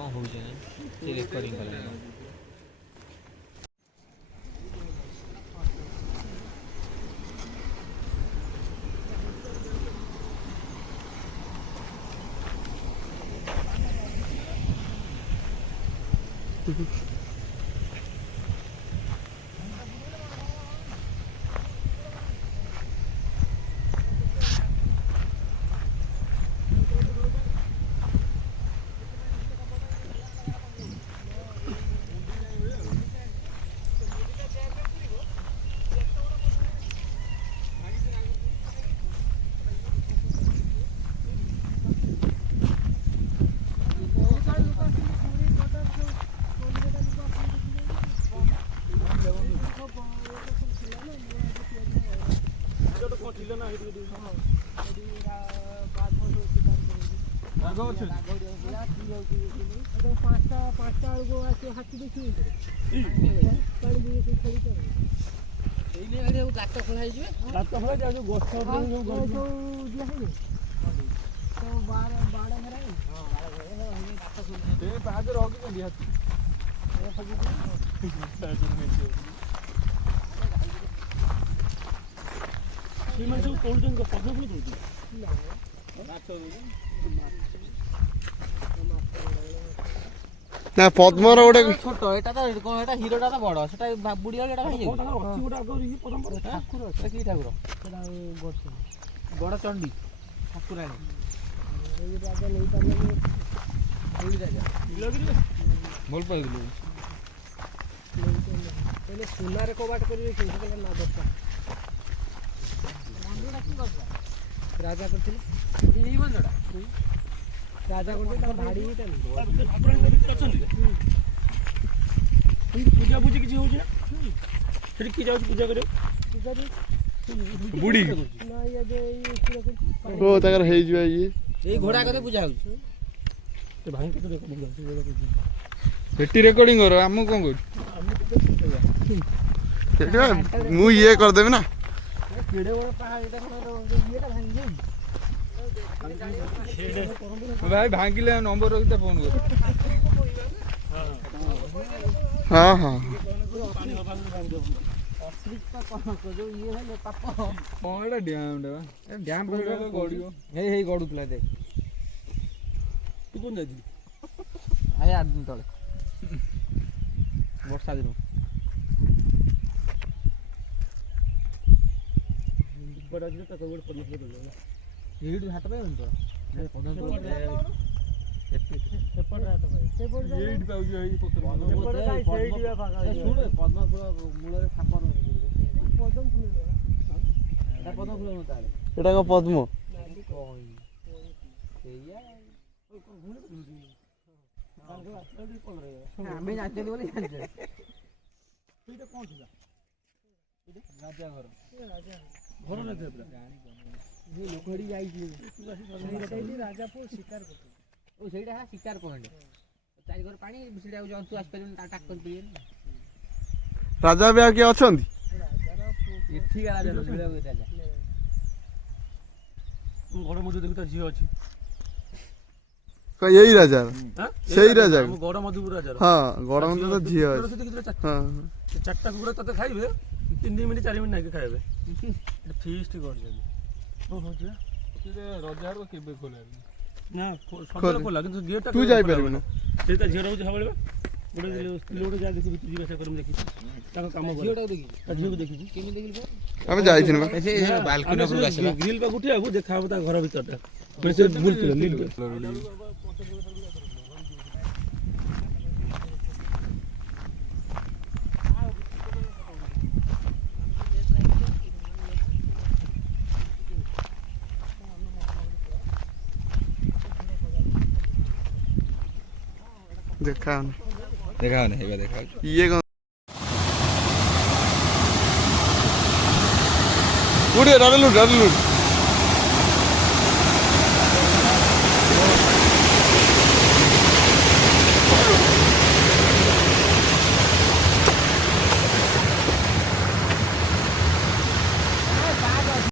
कौन हो जाए से रेकॉर्डिंग कर ना पद्मर गोटे छोट एटा तो कोन एटा हीरोटा तो बड़ सेटा बुढ़िया एटा भाई अछि गोटा आगर ई परंपरा ठाकुर एटा की ठाकुर सेटा गड़ चंडी ठाकुराणी ए राजा नहीं पाले ए राजा नीलगिरी बोल पाइ गेलु पहले सोना रे कोबाट करिवे कि सेटा ना दरकार मंदिरटा की करबा राजा करथिले ई मंदिरटा राजा को भाड़ी पूजा पूजी किसी हो पूजा कर बुढ़ी ओ तकर हे जय ये घोड़ा कते पूजा हो भाई के तो देखो सेटी रिकॉर्डिंग करो हम कोन कर मु ये कर देबे ना केड़े बड़ पहाड़ एटा येटा भांगी जाई भाई भांगिले नंबर रखते फोन कर हाँ हाँ गड़ुला दे आए 8 दिन तले वर्षा दिन हाथ पे पद्म शिकार पॉइंट चारि घर पानी जंतु आस राजा भी किए अच्छा गड़ मधु देखो झील अच्छी यही राजा सही राजा गड़ मधुपुर राजा हाँ गड़ मधु तो झील चार्टा कुकुड़ा ते खाइबे 3 मिनिट 4 मिनिट नाके खाइबे फीस्ट कर रजार केबे खोला ना खोला किंतु गेट तू जाई परबे ना सेटा झील रहू हबले गोटे लोड जा देखि बितु जीवा से करम देखि ताको काम कर झीलटा देखि झील को देखि केमि देखिल हम जाई थिन ऐसे बालकनी पर आसीबा ग्रिल पे गुटिया को देखाबो ता घर भीतरटा मैं से बुल किलो नील देखा नहीं देखा ये उड़े डालू